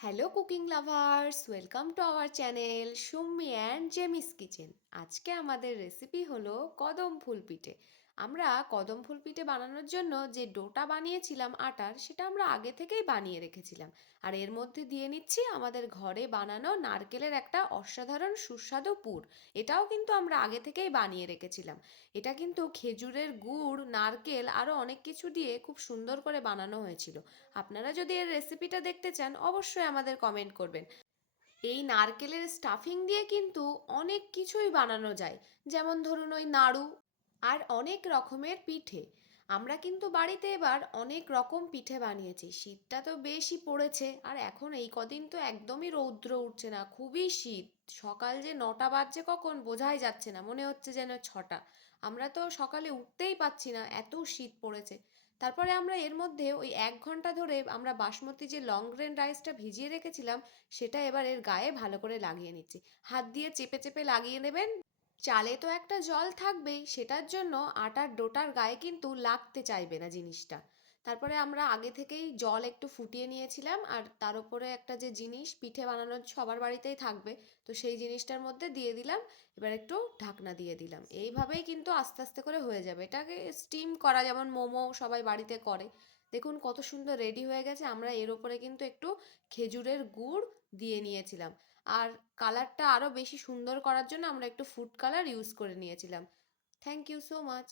Hello cooking lovers, welcome to our channel Summi and Jemis kitchen. আজকে আমাদের recipe হলো কদম ফুল পিঠে। আমরা কদম ফুল পিঠে বানানোর জন্য যে ডোটা বানিয়েছিলাম আটার, সেটা আমরা আগে থেকেই বানিয়ে রেখেছিলাম। আর এর মধ্যে দিয়ে নিচ্ছি আমাদের ঘরে বানানো নারকেলের একটা অসাধারণ সুস্বাদু পুর। এটাও কিন্তু আমরা আগে থেকেই বানিয়ে রেখেছিলাম। এটা কিন্তু খেজুরের গুড়, নারকেল আরও অনেক কিছু দিয়ে খুব সুন্দর করে বানানো হয়েছিল। আপনারা যদি এর রেসিপিটা দেখতে চান, অবশ্যই আমাদের কমেন্ট করবেন। এই নারকেলের স্টাফিং দিয়ে কিন্তু অনেক কিছুই বানানো যায়, যেমন ধরুন ওই নাড়ু আর অনেক রকমের পিঠে। আমরা কিন্তু বাড়িতে এবার অনেক রকম পিঠে বানিয়েছি। শীতটা তো বেশি পড়েছে, আর এখন এই কদিন তো একদমই রৌদ্র উঠছে না, খুবই শীত। সকাল যে 9টা বাজছে কখন বোঝাই যাচ্ছে না, মনে হচ্ছে যেন 6টা। আমরা তো সকালে উঠতেই পাচ্ছি না, এত শীত পড়েছে। তারপরে আমরা এর মধ্যে ওই 1 ঘন্টা ধরে আমরা বাসমতি যে লং গ্রেন রাইসটা ভিজিয়ে রেখেছিলাম, সেটা এবার এর গায়ে ভালো করে লাগিয়ে নিচ্ছি। হাত দিয়ে চেপে চেপে লাগিয়ে নেবেন। চালে তো একটা জল থাকবেই, সেটার জন্য আটার ডোটার গায়ে কিন্তু লাগতে চাইবে না জিনিসটা। তারপরে আমরা আগে থেকেই জল একটু ফুটিয়ে নিয়েছিলাম, আর তার উপরে একটা যে জিনিস পিঠে বানানোর সবার বাড়িতেই থাকবে, তো সেই জিনিসটার মধ্যে দিয়ে দিলাম। এবার একটু ঢাকনা দিয়ে দিলাম। এইভাবেই কিন্তু আস্তে আস্তে করে হয়ে যাবে। এটাকে স্টিম করা, যেমন মোমো সবাই বাড়িতে করে। দেখুন কত সুন্দর রেডি হয়ে গেছে। আমরা এর ওপরে কিন্তু একটু খেজুরের গুড় দিয়ে নিয়েছিলাম। আর কালারটা আরও বেশি সুন্দর করার জন্য আমরা একটু ফুড কালার ইউজ করে নিয়েছিলাম। Thank you so much.